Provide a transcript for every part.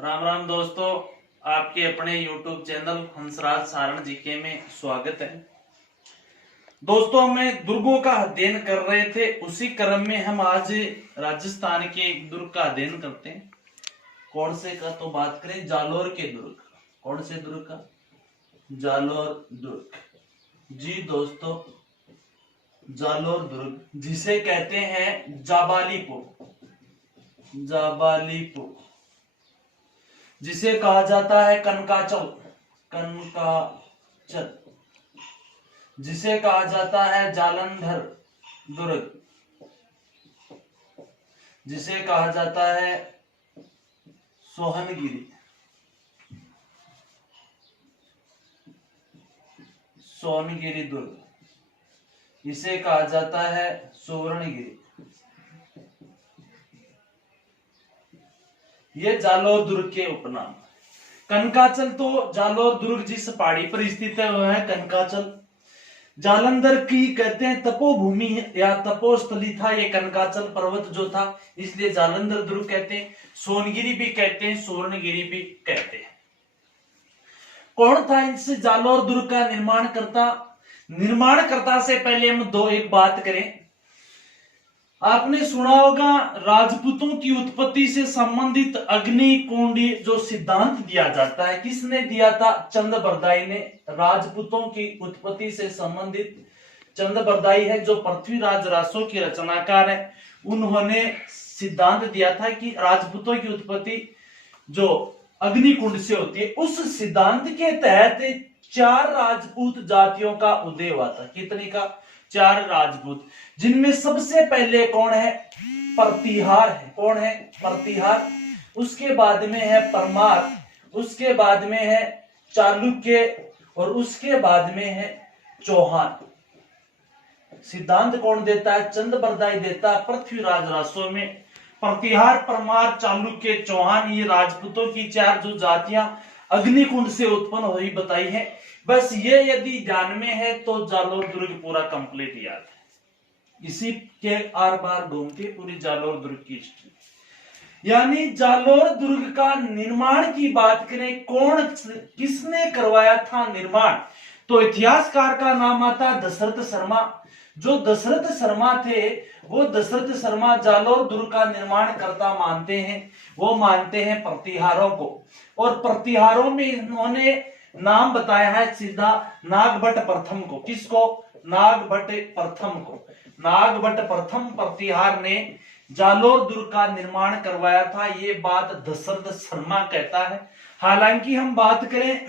राम राम दोस्तों, आपके अपने YouTube channel Hansraj Saran GK में स्वागत है। दोस्तों, हमें दुर्गों का अध्ययन कर रहे थे, उसी क्रम में हम आज राजस्थान के एक दुर्ग का अध्ययन करते हैं। कौन से का तो बात करें, जालोर के दुर्ग। कौन से दुर्ग का? जालोर दुर्ग। जी दोस्तों, जालोर दुर्ग जिसे कहते हैं जाबालीपुर, जाबालीपुर जिसे कहा जाता है कनकाचल, कनकाचल जिसे कहा जाता है जालंधर दुर्ग, जिसे कहा जाता है सोहनगिरी, सोनगिरी दुर्ग, इसे कहा जाता है सुवर्णगिरी। ये जालोर दुर्ग के उपनाम। कनकाचल तो जालोर दुर्ग जिस पहाड़ी पर स्थित है वह है कनकाचल। जालंधर की कहते हैं तपोभूमि या तपोस्थली था ये कनकाचल पर्वत जो था, इसलिए जालंधर दुर्ग कहते हैं। सोनगिरी भी कहते हैं, सुवर्णगिरी भी कहते हैं। कौन था इनसे जालोर दुर्ग का निर्माणकर्ता से पहले हम एक बात करें। आपने सुना होगा राजपूतों की उत्पत्ति से संबंधित अग्निकुंड जो सिद्धांत दिया जाता है, किसने दिया था? चंद्रबरदाई ने। राजपूतों की उत्पत्ति से संबंधित चंद्रबरदाई है जो पृथ्वीराज रासो के रचनाकार है। उन्होंने सिद्धांत दिया था कि राजपूतों की उत्पत्ति जो अग्निकुंड से होती है। उस सिद्धांत के तहत 4 राजपूत जातियों का उदय हुआ था। कितनी का? 4 राजपूत, जिनमें सबसे पहले कौन है? प्रतिहार है। कौन है? प्रतिहार। उसके बाद में है परमार, उसके बाद में है चालुक्य और उसके बाद में है चौहान। सिद्धांत कौन देता है? चंद्रबरदाई देता है पृथ्वीराज रासो में। प्रतिहार, परमार, चालुक्य, चौहान, ये राजपूतों की 4 जो जातियां अग्निकुंड से उत्पन्न हुई बताई है। बस ये यदि ध्यान में है तो जालोर दुर्ग पूरा कंप्लीट याद है। इसी के आर पार घूम के पूरी जालोर दुर्ग की हिस्ट्री। यानी जालोर दुर्ग का निर्माण की बात करें, किसने करवाया था निर्माण? तो इतिहासकार का नाम आता है दशरथ शर्मा। जो दशरथ शर्मा थे वो दशरथ शर्मा जालोर दुर्ग का निर्माण करता मानते हैं। वो मानते हैं प्रतिहारों को, और प्रतिहारों में इन्होंने नाम बताया है सीधा नागभट्ट प्रथम को। किसको? नागभट्ट प्रथम को। नागभट्ट प्रथम प्रतिहार ने जालोर दुर्ग का निर्माण करवाया था, ये बात दशरथ शर्मा कहता है। हालांकि हम बात करें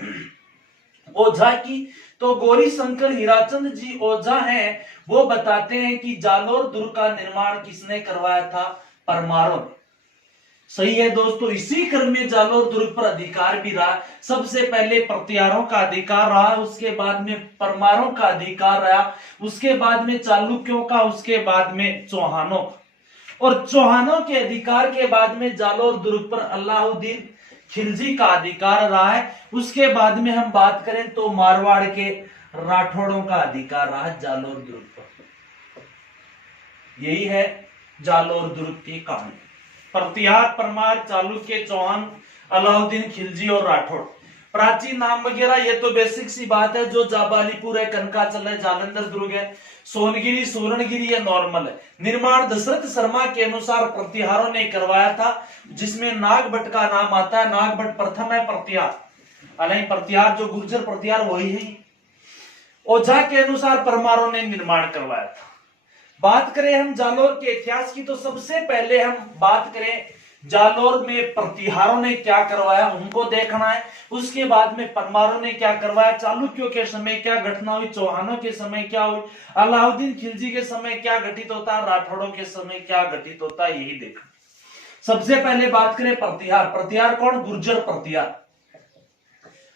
ओझा की तो गौरी शंकर हीराचंद जी ओझा हैं, वो बताते हैं कि जालोर दुर्ग का निर्माण किसने करवाया था? परमारों ने। सही है दोस्तों। इसी क्रम में जालोर दुर्ग पर अधिकार भी रहा। सबसे पहले प्रतिहारों का अधिकार रहा, उसके बाद में परमारों का अधिकार रहा, उसके बाद में चालुक्यों का, उसके बाद में चौहानों का। और चौहानों के अधिकार के बाद में जालोर दुर्ग पर अलाउद्दीन खिलजी का अधिकार रहा है। उसके बाद में हम बात करें तो मारवाड़ के राठौड़ों का अधिकार रहा जालोर दुर्ग पर। यही है जालोर दुर्ग की कहानी। प्रतिहार, परमार, चालुक्य, चौहान, अलाउद्दीन खिलजी और राठौड़। प्राचीन नाम वगैरह ये तो बेसिक सी बात है। जो जाबालीपुर है, कनकाचल है, जालंधर दुर्ग है, सोनगिरी, सुवर्णगिरी, ये नॉर्मल है। निर्माण दशरथ शर्मा के अनुसार प्रतिहारों ने करवाया था, जिसमें नागभट्ट का नाम आता है। नागभट्ट प्रथम है प्रतिहार, हालांकि प्रतिहार जो गुर्जर प्रतिहार वही है। ओझा के अनुसार परमारों ने निर्माण करवाया था। बात करें हम जालोर के इतिहास की तो सबसे पहले हम बात करें जालोर में प्रतिहारों ने क्या करवाया, उनको देखना है। उसके बाद में परमारों ने क्या करवाया, चालुक्यों के समय क्या घटना हुई, चौहानों के समय क्या हुई, अलाउद्दीन खिलजी के समय क्या घटित होता है, राठौड़ों के समय क्या घटित होता है, यही देखना। सबसे पहले बात करें प्रतिहार। प्रतिहार कौन? गुर्जर प्रतिहार।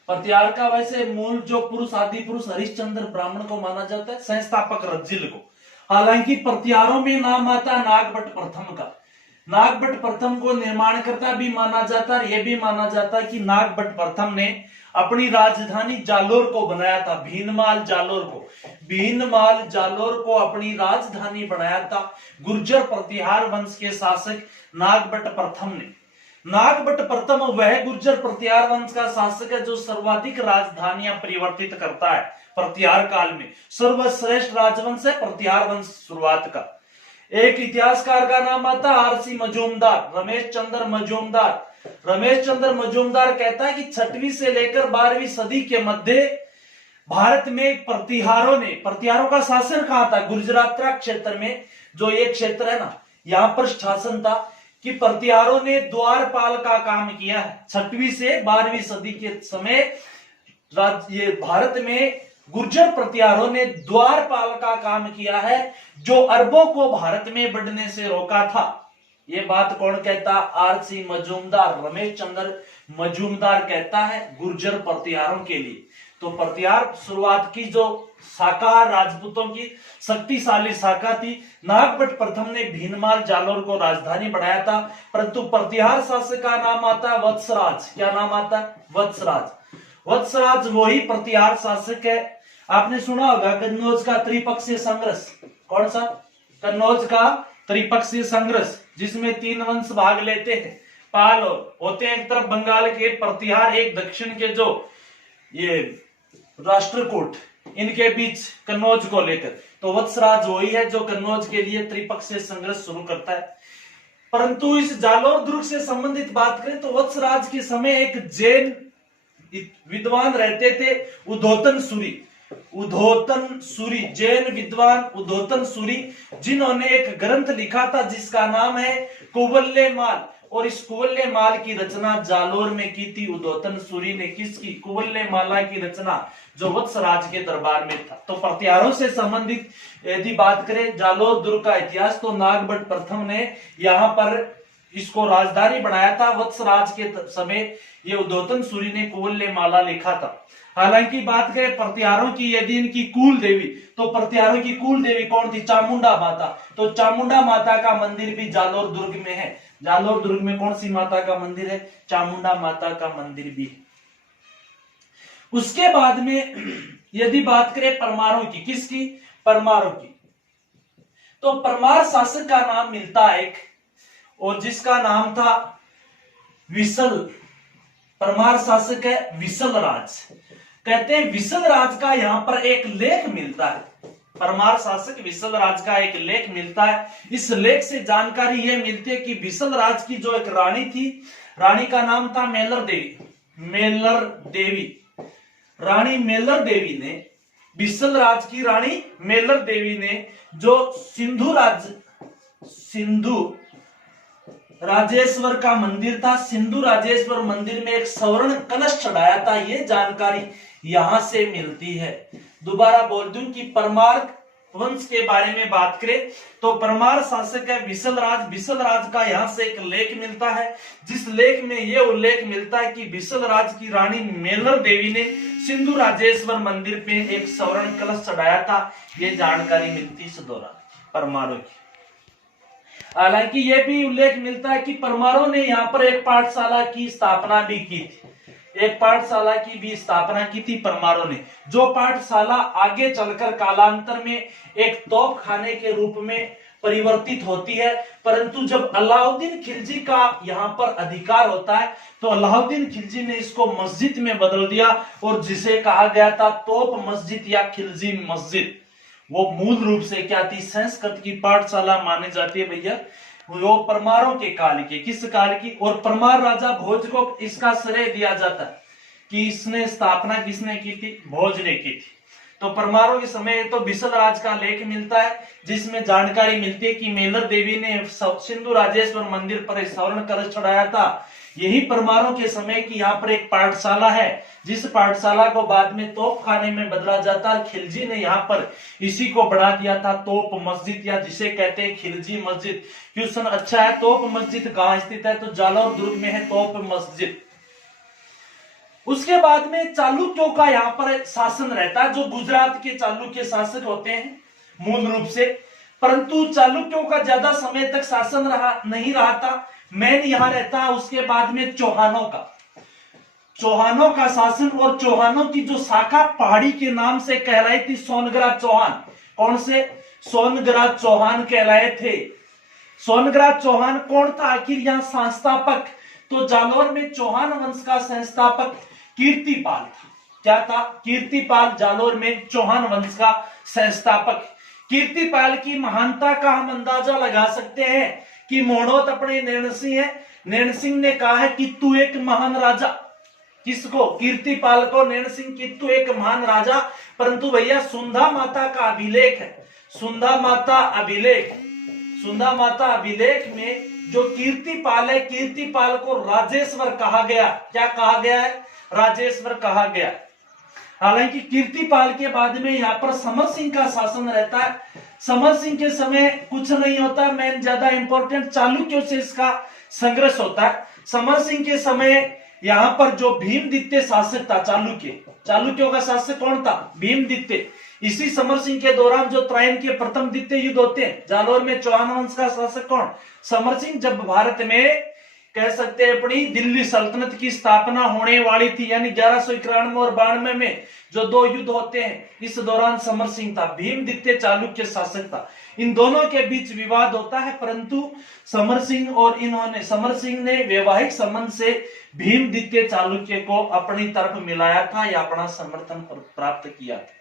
प्रतिहार का वैसे मूल जो पुरुष, आदि पुरुष हरिश्चंद्र ब्राह्मण को माना जाता है, संस्थापक रज्जिल को। हालांकि प्रतिहारों में नाम आता है नागभट्ट प्रथम का। नागभट्ट प्रथम को निर्माणकर्ता भी माना जाता है। यह भी माना जाता है कि नागभट्ट प्रथम ने अपनी राजधानी जालोर को बनाया था। भीनमाल जालोर को, भीनमाल जालोर को अपनी राजधानी बनाया था गुर्जर प्रतिहार वंश के शासक नागभट्ट प्रथम ने। नागभट्ट प्रथम वह गुर्जर प्रतिहार वंश का शासक है जो सर्वाधिक राजधानियां परिवर्तित करता है प्रतिहार काल में। सर्वश्रेष्ठ राजवंश है प्रतिहार वंश शुरुआत का। एक इतिहासकार का नाम आता आरसी मजूमदार, रमेश चंद्र मजूमदार। रमेश चंद्र मजूमदार कहता है कि 6वीं से लेकर 12वीं सदी के मध्य भारत में प्रतिहारों का शासन कहां था? गुजरात क्षेत्र में, जो एक क्षेत्र है ना, यहां पर शासन था कि प्रतिहारों ने द्वारपाल का काम किया है। 6वीं से 12वीं सदी के समय ये भारत में गुर्जर प्रतिहारों ने द्वारपाल का काम किया है, जो अरबों को भारत में बढ़ने से रोका था। ये बात कौन कहता? आरसी मजूमदार, रमेश चंद्र मजूमदार कहता है गुर्जर प्रतिहारों के लिए। तो प्रतिहार शुरुआत की जो शाखा राजपूतों की शक्तिशाली शाखा थी। नागभट्ट प्रथम ने भीनमाल जालोर को राजधानी बनाया था, परंतु प्रतिहार शासक का नाम आता है वत्सराज। क्या नाम आता है? वत्सराज। वत्सराज वही प्रतिहार शासक है। आपने सुना होगा कन्नौज का त्रिपक्षीय संघर्ष। कौन सा? कन्नौज का त्रिपक्षीय संघर्ष, जिसमें 3 वंश भाग लेते हैं। पाल होते हैं एक तरफ बंगाल के, प्रतिहार एक दक्षिण के, जो ये राष्ट्रकूट, इनके बीच कन्नौज को लेकर। तो वत्सराज वही है जो कन्नौज के लिए त्रिपक्षीय संघर्ष शुरू करता है। परंतु इस जालोर दुर्ग से संबंधित बात करें तो वत्सराज के समय एक जैन विद्वान रहते थे, उद्धोतन सूरी, जैन विद्वान उद्धोतन सूरी, जिन्होंने एक ग्रंथ लिखा था जिसका नाम है कुवल्लेमाल। और इस कुवल्लेमाल की रचना जालोर में की थी उद्धोतन सूरी ने। किसकी? कुवल्लेमाला की रचना, जो वत्सराज के दरबार में था। तो प्रतिहारों से संबंधित यदि बात करें जालोर दुर्ग का इतिहास, तो नागभट्ट प्रथम ने यहाँ पर इसको राजधानी बनाया था। वत्सराज के समय ये उद्धोतन सूरी ने कुवल्लेमाला लिखा था। हालांकि बात करें प्रतिहारों की, यदि इनकी कुल देवी, तो प्रतिहारों की कुल देवी कौन थी? चामुंडा माता। तो चामुंडा माता का मंदिर भी जालोर दुर्ग में है। जालोर दुर्ग में कौन सी माता का मंदिर है? चामुंडा माता का मंदिर भी है। उसके बाद में यदि बात करें परमारों की, किसकी? परमारों की, तो परमार शासक का नाम मिलता है एक, और जिसका नाम था विसल। परमार शासक है विसल राज। कहते हैं विसल राज का यहां पर एक लेख मिलता है। परमार शासक विसल राज का एक लेख मिलता है। इस लेख से जानकारी यह मिलती है कि विसल राज की जो एक रानी थी, रानी का नाम था मेलर देवी। रानी मेलर देवी ने, विसल राज की रानी मेलर देवी ने, जो सिंधु राजेश्वर का मंदिर था, सिंधु राजेश्वर मंदिर में एक स्वर्ण कलश चढ़ाया था। ये जानकारी यहां से मिलती है। दोबारा बोल दूं कि परमार वंश के बारे में बात करें तो परमार शासक है विसल राज। विसल राज का यहां से एक लेख मिलता है, जिस लेख में यह उल्लेख मिलता है कि विसल राज की रानी मेलर देवी ने सिंधु राजेश्वर मंदिर पे एक स्वर्ण कलश चढ़ाया था। यह जानकारी मिलती इस दौरान परमारों की। हालांकि यह भी उल्लेख मिलता है कि परमारों ने यहाँ पर एक पाठशाला की स्थापना भी की थी। एक पाठशाला की भी स्थापना की थी परमारों ने, जो पाठशाला आगे चलकर कालांतर में एक तोप खाने के रूप में परिवर्तित होती है। परंतु जब अलाउद्दीन खिलजी का यहाँ पर अधिकार होता है तो अलाउद्दीन खिलजी ने इसको मस्जिद में बदल दिया, और जिसे कहा गया था तोप मस्जिद या खिलजी मस्जिद। वो मूल रूप से क्या थी? संस्कृत की पाठशाला मानी जाती है भैया। वो परमारों के काल की, किस काल की? और परमार राजा भोज को इसका श्रेय दिया जाता है कि इसने स्थापना किसने की थी? भोज ने की थी। तो परमारों के समय तो विसल राज का लेख मिलता है, जिसमें जानकारी मिलती है कि मेलर देवी ने सिंधु राजेश्वर मंदिर पर एक स्वर्ण कलश चढ़ाया था। यही परमारों के समय की यहाँ पर एक पाठशाला है, जिस पाठशाला को बाद में तोप खाने में बदला जाता है। खिलजी ने यहाँ पर इसी को बढ़ा दिया था तोप मस्जिद, या जिसे कहते हैं खिलजी मस्जिद। क्वेश्चन अच्छा है, तोप मस्जिद कहाँ स्थित है? तो जालोर दुर्ग में है तोप मस्जिद। उसके बाद में चालुक्यों का यहाँ पर शासन रहता है, जो गुजरात के चालुक्य शासक होते हैं मूल रूप से। परंतु चालुक्यों का ज्यादा समय तक शासन नहीं रहा था। मेन यहां रहता है उसके बाद में चौहानों का शासन। और चौहानों की जो शाखा पहाड़ी के नाम से कहलाई थी सोनगरा चौहान। कौन से? सोनगरा चौहान कहलाए थे। सोनगरा चौहान कौन था आखिर? यहाँ संस्थापक तो जालोर में चौहान वंश का संस्थापक कीर्तिपाल था। क्या था? कीर्तिपाल जालोर में चौहान वंश का संस्थापक। कीर्तिपाल की महानता का हम अंदाजा लगा सकते हैं कि मोड़ोत अपने नैणसिंह है, नैणसिंह ने कहा है कि तू एक महान राजा। किसको? कीर्तिपाल को नैणसिंह की तू एक महान राजा। परंतु भैया सुंधा माता का अभिलेख है, सुंधा माता अभिलेख, सुंधा माता अभिलेख में जो कीर्तिपाल है, कीर्तिपाल को राजेश्वर कहा गया। क्या कहा गया है? राजेश्वर कहा गया। हालांकि कीर्तिपाल के बाद में यहाँ पर समर सिंह का शासन रहता है। समर सिंह के समय कुछ नहीं होता, मेन ज्यादा इंपॉर्टेंट चालुक्यों से इसका संघर्ष होता है। समर सिंह के समय यहाँ पर जो भीमदित्य शासक था, चालुक्यों का शासक कौन था? भीमदित्य। इसी समर सिंह के दौरान जो त्रायन के प्रथम द्वितीय युद्ध होते हैं, जालोर में चौहान वंश का शासक कौन? समर सिंह। जब भारत में कह सकते हैं अपनी दिल्ली सल्तनत की स्थापना होने वाली थी, यानी 1191 और 92 में जो दो युद्ध होते हैं, इस दौरान समर सिंह था, भीमदित्य चालुक्य शासक था। इन दोनों के बीच विवाद होता है, परंतु समर सिंह ने वैवाहिक संबंध से भीमदित्य चालुक्य को अपनी तरफ मिलाया था या अपना समर्थन प्राप्त किया था।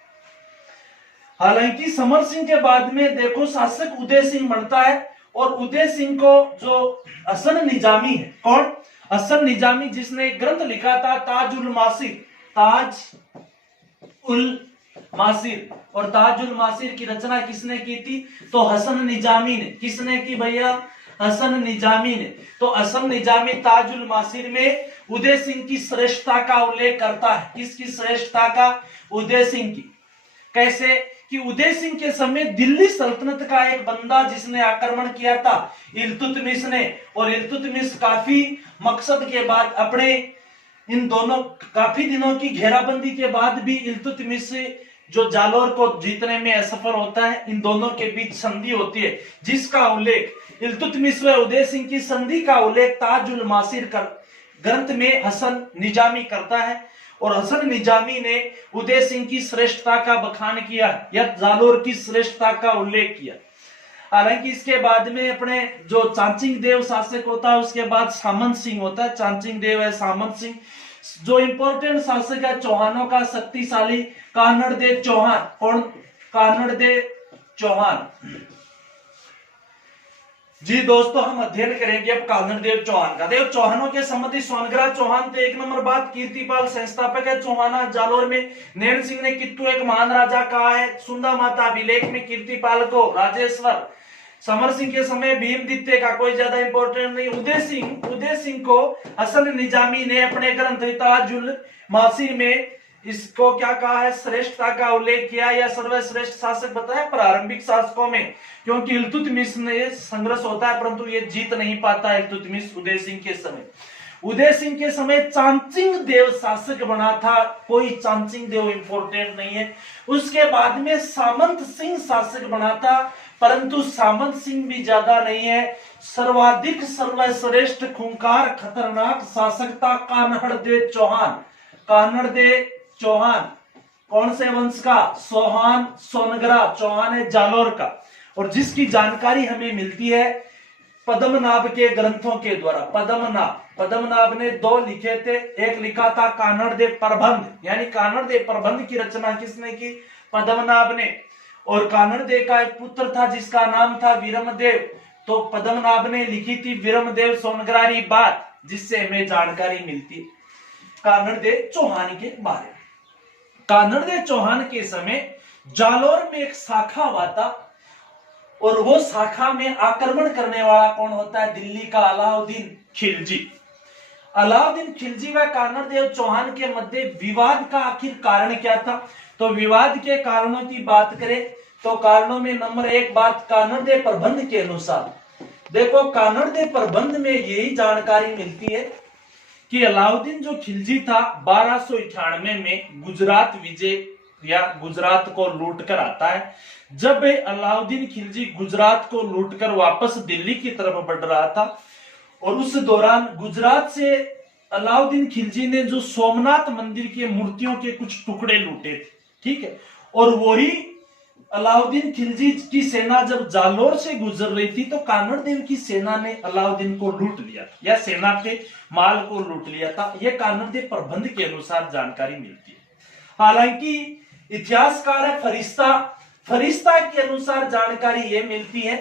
हालांकि समर सिंह के बाद में देखो शासक उदय सिंह बनता है, और उदय सिंह को जो हसन निजामी है, कौन? हसन निजामी, जिसने एक ग्रंथ लिखा था ताज उल मासिर, और ताज उल मासिर की रचना किसने की थी? तो हसन निजामी ने। किसने की भैया? हसन निजामी ने। तो हसन निजामी ताज उल मासिर में उदय सिंह की श्रेष्ठता का उल्लेख करता है। किसकी श्रेष्ठता का? उदय सिंह की। कैसे? कि उदय सिंह के समय दिल्ली सल्तनत का एक बंदा जिसने आक्रमण किया था, इल्तुतमिश ने, और इल्तुतमिश काफी मकसद के बाद अपने इन दोनों काफी दिनों की घेराबंदी के बाद भी इल्तुतमिश जो जालोर को जीतने में असफल होता है, इन दोनों के बीच संधि होती है, जिसका उल्लेख इल्तुतमिश व उदय सिंह की संधि का उल्लेख ताज उल मासिर ग्रंथ में हसन निजामी करता है। और हसन निजामी ने उदय सिंह की श्रेष्ठता का बखान किया या जालोर की श्रेष्ठता का उल्लेख किया। हालांकि इसके बाद में अपने जो चांचिंग देव शासक होता है, उसके बाद सामंत सिंह होता है। चांचिंग देव है, सामंत सिंह जो इंपॉर्टेंट शासक है चौहानों का शक्तिशाली कानड़देव चौहान। कौन? कानड़देव चौहान। जी दोस्तों, हम अध्ययन करेंगे अब कानड़देव चौहान का। देखो चौहानों के संबंधी सोनग्रा चौहान थे, एक नंबर बात। कीर्तिपाल संस्थापक है चौहाना जालोर में। नैन सिंह ने कित्तू एक महान राजा कहा है। सुंदा माता अभिलेख में कीर्तिपाल को राजेश्वर। समर सिंह के समय भीमदित्य का कोई ज्यादा इंपॉर्टेंट नहीं। उदय सिंह को हसन निजामी ने अपने ग्रंथ ताज उल मासिर में इसको क्या कहा है? श्रेष्ठता का उल्लेख किया या सर्वश्रेष्ठ शासक बताया प्रारंभिक शासकों में, क्योंकि इल्तुतमिश ने संघर्ष होता है परंतु ये जीत नहीं पाता है इल्तुतमिश उदय सिंह के समय। उदय सिंह के समय चांचिंग देव शासक बना था, कोई चांचिंग देव इंपॉर्टेंट नहीं है। उसके बाद में सामंत सिंह शासक बना था, परंतु सामंत सिंह भी ज्यादा नहीं है। सर्वाधिक सर्वश्रेष्ठ खूंखार खतरनाक शासक था कान्हड़देव चौहान। कान्हड़देव चौहान कौन से वंश का? सोहान सोनगरा चौहान है जालोर का, और जिसकी जानकारी हमें मिलती है पद्मनाभ के ग्रंथों के द्वारा। पद्मनाभ ने दो लिखे थे, एक लिखा था कानड़देव प्रबंध, यानी कानड़देव प्रबंध की रचना किसने की? पद्मनाभ ने। और कानड़देव का एक पुत्र था जिसका नाम था वीरमदेव, तो पद्मनाभ ने लिखी थी वीरमदेव सोनगरारी बात, जिससे हमें जानकारी मिलती है कानड़देव चौहान के बारे में। कानड़देव चौहान के समय जालोर में एक शाखा हुआ था, और वो शाखा में आक्रमण करने वाला कौन होता है? दिल्ली का अलाउद्दीन खिलजी। अलाउद्दीन खिलजी व कानड़देव चौहान के मध्य विवाद का आखिर कारण क्या था? तो विवाद के कारणों की बात करें तो कारणों में नंबर एक बात कानड़देव प्रबंध के अनुसार, देखो कानड़देव प्रबंध में यही जानकारी मिलती है कि अलाउद्दीन जो खिलजी था 1298 में गुजरात विजय या गुजरात को लूट कर आता है। जब अलाउद्दीन खिलजी गुजरात को लूटकर वापस दिल्ली की तरफ बढ़ रहा था, और उस दौरान गुजरात से अलाउद्दीन खिलजी ने जो सोमनाथ मंदिर की मूर्तियों के कुछ टुकड़े लूटे थे, ठीक है, और वही अलाउद्दीन खिलजी की सेना जब जालोर से गुजर रही थी तो कानड़ देव की सेना ने अलाउद्दीन को लूट लिया था या सेना के माल को लूट लिया था। यह कानड़ देव प्रबंध के अनुसार जानकारी मिलती है। हालांकि इतिहासकार है फरिश्ता के अनुसार जानकारी यह मिलती है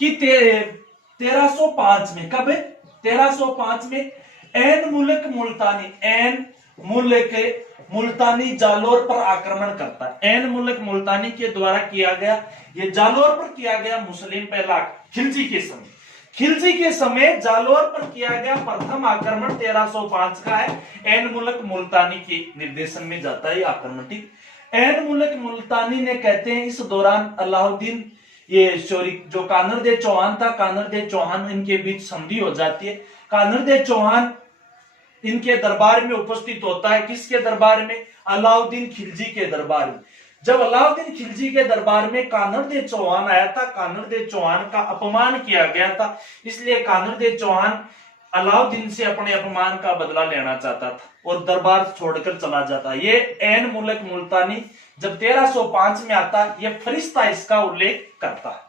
कि 1305 में, कब है 1305 में एन मुल्तानी जालोर पर आक्रमण करता है। एन मुल्क मुल्तानी के द्वारा किया गया, यह जालोर पर किया गया मुस्लिम पहला खिलजी के समय जालोर पर किया गया प्रथम आक्रमण 1305 का है। एन मुल्क मुल्तानी के निर्देशन में जाता है आक्रमण। ठीक, एन मुल्क मुल्तानी ने कहते हैं इस दौरान अलाउद्दीन जो कानड़ देव चौहान था, कानड़ देव चौहान इनके बीच संधि हो जाती है। कानड़ देव चौहान इनके दरबार में उपस्थित होता है। किसके दरबार में? अलाउद्दीन खिलजी के दरबार में। जब अलाउद्दीन खिलजी के दरबार में कानड़ देव चौहान आया था, कानड़ देव चौहान का अपमान किया गया था, इसलिए कानड़ देव चौहान अलाउद्दीन से अपने अपमान का बदला लेना चाहता था और दरबार छोड़कर चला जाता। ये एन मुल्क मुल्तानी जब 1305 में आता, ये फरिश्ता इसका उल्लेख करता है।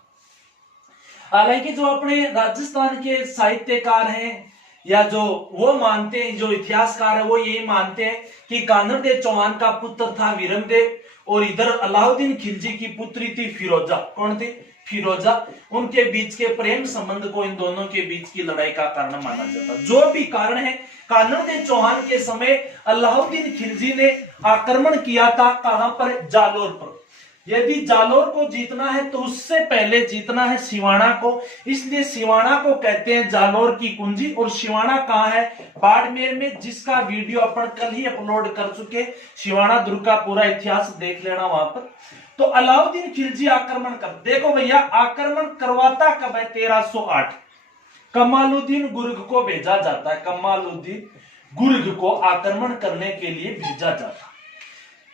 हालांकि जो अपने राजस्थान के साहित्यकार हैं या जो वो मानते हैं, जो इतिहासकार है वो यही मानते हैं कि कानड़ देव चौहान का पुत्र था वीरमदेव और इधर अलाउद्दीन खिलजी की पुत्री थी फिरोजा। कौन थी? फिरोजा। उनके बीच के प्रेम संबंध को इन दोनों के बीच की लड़ाई का कारण माना जाता। जो भी कारण है, कानड़ देव चौहान के समय अलाउद्दीन खिलजी ने आक्रमण किया था। कहां पर? जालोर पर। यदि जालोर को जीतना है तो उससे पहले जीतना है सिवाना को, इसलिए सिवाना को कहते हैं जालोर की कुंजी। और सिवाना कहां है? बाड़मेर में, जिसका वीडियो अपन कल ही अपलोड कर चुके। सिवाना दुर्ग का पूरा इतिहास देख लेना वहां पर। तो अलाउद्दीन खिलजी आक्रमण कर, देखो भैया आक्रमण करवाता कब है? 1308। कमालुद्दीन गुर्ग को भेजा जाता है, कमालुद्दीन गुर्ग को आक्रमण करने के लिए भेजा जाता है।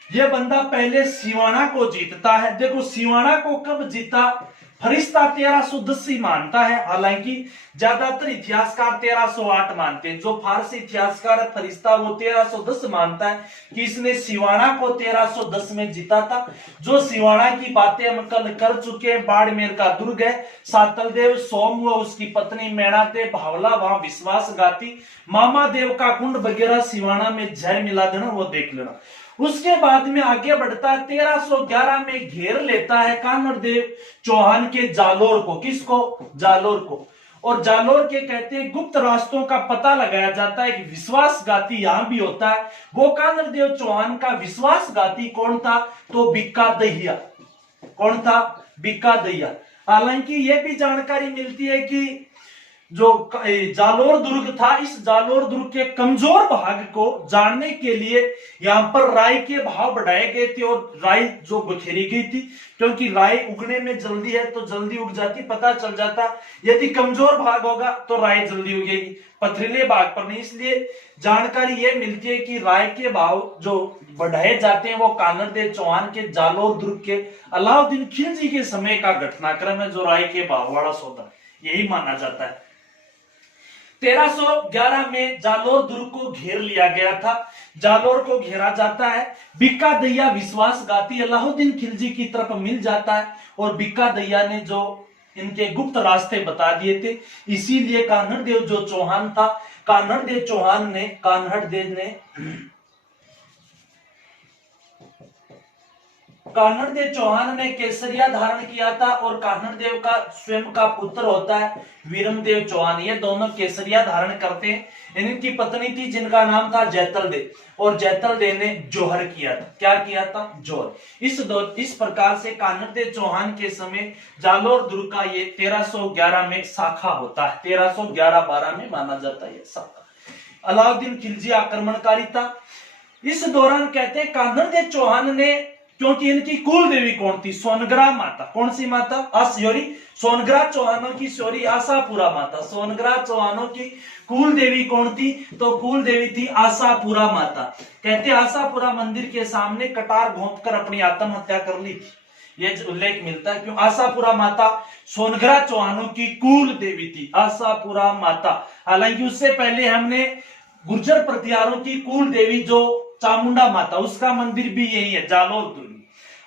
यह बंदा पहले सिवाना को जीतता है। देखो सिवाना को कब जीता? फरिश्ता 1310 ही मानता है, हालांकि ज्यादातर इतिहासकार 1308 मानते हैं। जो फारसी इतिहासकार है फरिश्ता, वो 1310 मानता है कि इसने सिवाना को 1310 में जीता था। जो सिवाना की बातें हम कल कर चुके हैं, बाड़मेर का दुर्ग है, सातलदेव, सोम व उसकी पत्नी मैणादेव, भावला वहां विश्वासघाती, मामा देव का कुंड वगैरह सिवाना में जहर मिला देना, वो देख लेना। उसके बाद में आगे बढ़ता है, 1311 में घेर लेता है कानड़ देव चौहान के जालोर को। किसको? जालोर को। और जालोर के कहते हैं गुप्त रास्तों का पता लगाया जाता है कि विश्वासघाती यहां भी होता है। वो कानड़ देव चौहान का विश्वासघाती कौन था? तो बिक्का दहिया। कौन था? बिक्का दहिया। हालांकि यह भी जानकारी मिलती है कि जो जालोर दुर्ग था, इस जालोर दुर्ग के कमजोर भाग को जानने के लिए यहां पर राई के भाव बढ़ाए गए थे और राई जो बखेरी गई थी, क्योंकि राई उगने में जल्दी है तो जल्दी उग जाती, पता चल जाता। यदि कमजोर भाग होगा तो राई जल्दी उगेगी, पथरीले भाग पर नहीं। इसलिए जानकारी यह मिलती है कि राय के भाव जो बढ़ाए जाते हैं वो कानड़ देव चौहान के जालोर दुर्ग के अलाउद्दीन खिलजी के समय का घटनाक्रम है, जो राय के भाव वाला सौदा, यही माना जाता है। 1311 में जालोर दुर्ग को घेर लिया गया था। जालोर को घेरा जाता है। बिक्का दैया विश्वासघाती अलाउद्दीन खिलजी की तरफ मिल जाता है और बिक्का दैया ने जो इनके गुप्त रास्ते बता दिए थे, इसीलिए कान्हड़ देव जो चौहान था, कान्हड़ देव चौहान ने केसरिया धारण किया था और कान्हड़ देव का स्वयं का पुत्र होता है वीरमदेव चौहान। ये दोनों केसरिया धारण करते हैं। इनकी पत्नी थी जिनका नाम था जैतल देव और जैतल देव ने जौहर किया था। क्या किया था? जौहर। इस प्रकार से कान्हड़ देव चौहान के समय जालोर दुर्ग का ये 1311 में शाखा होता है। 1311-12 में माना जाता है ये शाखा। अलाउद्दीन खिलजी आक्रमणकारी था। इस दौरान कहते हैं कान्हड़ देव चौहान ने, क्योंकि इनकी कुल देवी कौन थी? सोनग्रा माता। कौन सी माता? सोनग्रा चौहानों की सॉरी आशापुरा माता। सोनग्रा चौहानों की कुल देवी कौन थी? तो कुल देवी थी आशापुरा माता। कहते आशापुरा मंदिर के सामने कटार घोंपकर अपनी आत्महत्या कर ली थी, ये उल्लेख मिलता है। क्यों? आशापुरा माता सोनग्रा चौहानों की कुल देवी थी, आशापुरा माता। हालांकि उससे पहले हमने गुर्जर प्रतिहारों की कुल देवी जो चामुंडा माता, उसका मंदिर भी यही है, जालोर दुर्ग।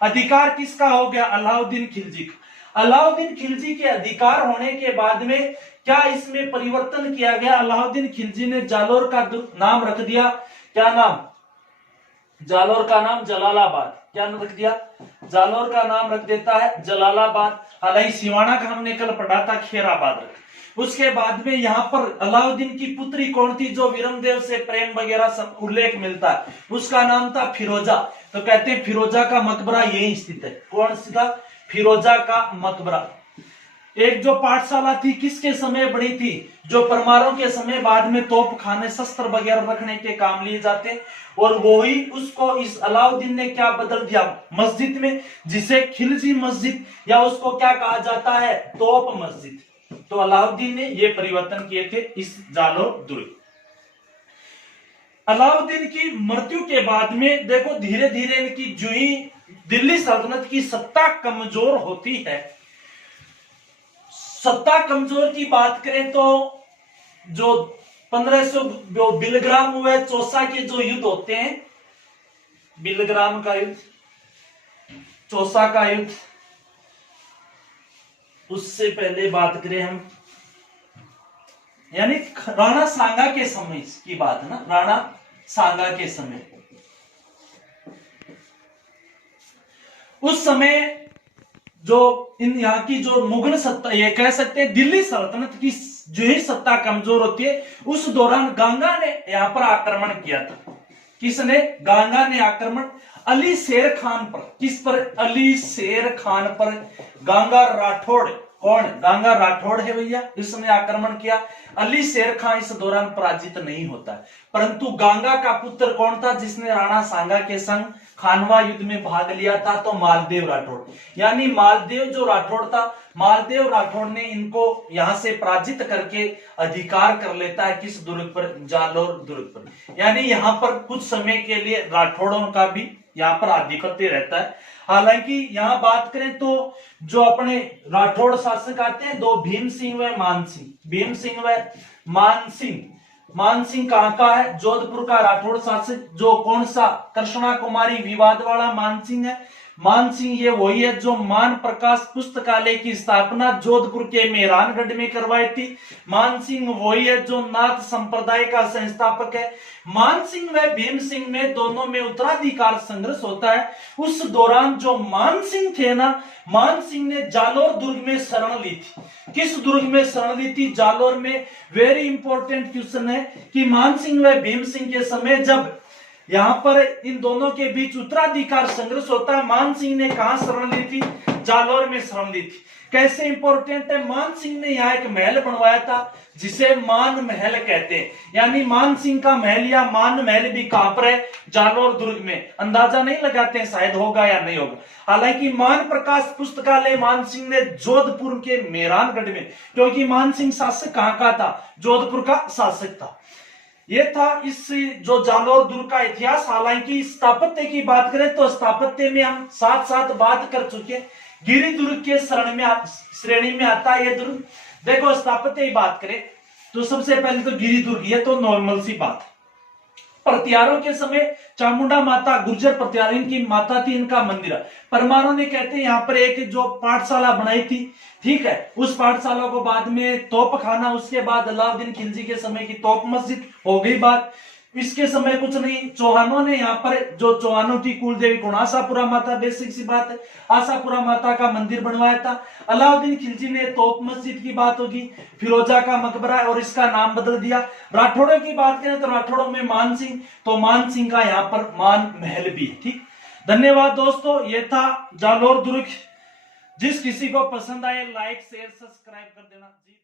अधिकार किसका हो गया? अलाउद्दीन खिलजी का। अलाउद्दीन खिलजी के अधिकार होने के बाद में क्या इसमें परिवर्तन किया गया? अलाउद्दीन खिलजी ने जालोर का नाम रख दिया, क्या नाम? जालोर का नाम जलालाबाद। क्या रख दिया? जालोर का नाम रख देता है जलालाबाद। हालांकि सिवाना का हमने कल पढ़ा था खेराबाद रख। उसके बाद में यहाँ पर अलाउद्दीन की पुत्री कौन थी जो विरमदेव से प्रेम वगैरह सब उल्लेख मिलता है, उसका नाम था फिरोजा। तो कहते हैं फिरोजा का मकबरा यही स्थित है। कौन सा? फिरोजा का मकबरा। एक जो पाठशाला थी किसके समय बनी थी? जो परमारों के समय, बाद में तोप खाने शस्त्र वगैरह रखने के काम लिए जाते, और वही उसको इस अलाउद्दीन ने क्या बदल दिया मस्जिद में, जिसे खिलजी मस्जिद या उसको क्या कहा जाता है? तोप मस्जिद। तो अलाउद्दीन ने ये परिवर्तन किए थे इस जालोर दुर्ग। अलाउद्दीन की मृत्यु के बाद में देखो धीरे धीरे इनकी जो ही दिल्ली सल्तनत की सत्ता कमजोर होती है। सत्ता कमजोर की बात करें तो जो 1500 जो बिलग्राम हुए, चौसा के जो युद्ध होते हैं, बिलग्राम का युद्ध, चौसा का युद्ध, उससे पहले बात करें हम, यानी राणा सांगा के समय की बात है ना, राणा सांगा के समय। उस समय जो इन यहाँ की जो मुगल सत्ता, ये कह सकते हैं दिल्ली सल्तनत की जो ही सत्ता कमजोर होती है, उस दौरान गंगा ने यहाँ पर आक्रमण किया था। किसने? गंगा ने आक्रमण अली शेर खान पर। किस पर? अली शेर खान पर। गंगा राठौड़, कौन? गंगा राठौड़ है भैया, इसने आक्रमण किया। अली शेर खान इस दौरान पराजित नहीं होता, परंतु गंगा का पुत्र कौन था जिसने राणा सांगा के संग खानवा युद्ध में भाग लिया था? तो मालदेव राठौड़। यानी मालदेव जो राठौड़ था, मालदेव राठौड़ ने इनको यहां से पराजित करके अधिकार कर लेता है किस दुर्ग पर? जालोर दुर्ग पर। यानी यहां पर कुछ समय के लिए राठौड़ों का भी यहाँ पर आधिपत्य रहता है। हालांकि यहाँ बात करें तो जो अपने राठौड़ शासक आते हैं दो, भीम सिंह व मान सिंह। भीम सिंह व मान सिंह। मान सिंह कहां का है? जोधपुर का राठौड़ शासक। जो कौन सा? कृष्णा कुमारी विवाद वाला मान सिंह है। मान सिंह ये वही है जो मान प्रकाश पुस्तकालय की स्थापना जोधपुर के मेहरानगढ़ में करवाई थी। मान सिंह वही है जो नाथ संप्रदाय का संस्थापक है। मान सिंह व भीम सिंह में दोनों में उत्तराधिकार संघर्ष होता है। उस दौरान जो मान सिंह थे ना, मान सिंह ने जालोर दुर्ग में शरण ली थी। किस दुर्ग में शरण ली थी? जालोर में। वेरी इंपॉर्टेंट क्वेश्चन है कि मान सिंह व भीम सिंह के समय जब यहां पर इन दोनों के बीच उत्तराधिकार संघर्ष होता है, मान सिंह ने कहां शरण ली थी? जालोर में शरण ली थी। कैसे इंपॉर्टेंट है? मान सिंह ने यहाँ एक महल बनवाया था जिसे मान महल कहते हैं। यानी मान सिंह का महल या मान महल भी कहां पर है? जालोर दुर्ग में। अंदाजा नहीं लगाते हैं शायद होगा या नहीं होगा। हालांकि मान प्रकाश पुस्तकालय मान सिंह ने जोधपुर के मेहरानगढ़ में, क्योंकि मान सिंह शासक कहां का था? जोधपुर का शासक था। ये था इस जो जालोर दुर्ग का इतिहास। हालांकि स्थापत्य की बात करें तो स्थापत्य में हम साथ साथ बात कर चुके। गिरि दुर्ग के श्रेणी में आता है ये दुर्ग। देखो स्थापत्य की बात करें तो सबसे पहले तो गिरि दुर्ग, ये तो नॉर्मल सी बात। प्रतिहारों के समय चामुंडा माता, गुर्जर प्रतिहार की माता थी, इनका मंदिर है। परमारों ने कहते हैं यहाँ पर एक जो पाठशाला बनाई थी, ठीक है, उस पाठशाला को बाद में तोप खाना, उसके बाद अलाउद्दीन खिलजी के समय की तोप मस्जिद हो गई बात। इसके समय कुछ नहीं, चौहानों ने यहाँ पर जो चौहानों की कुल देवी कौन? आशापुरा माता, बेसिक सी बात है, आशापुरा माता का मंदिर बनवाया था। अलाउद्दीन खिलजी ने तोप मस्जिद की बात होगी, फिरोजा का मकबरा और इसका नाम बदल दिया। राठौड़ों की बात करें तो राठौड़ों में मान सिंह, तो मान सिंह का यहाँ पर मान महल भी। ठीक, धन्यवाद दोस्तों, ये था जालोर दुर्ग। जिस किसी को पसंद आए लाइक शेयर सब्सक्राइब कर देना जी।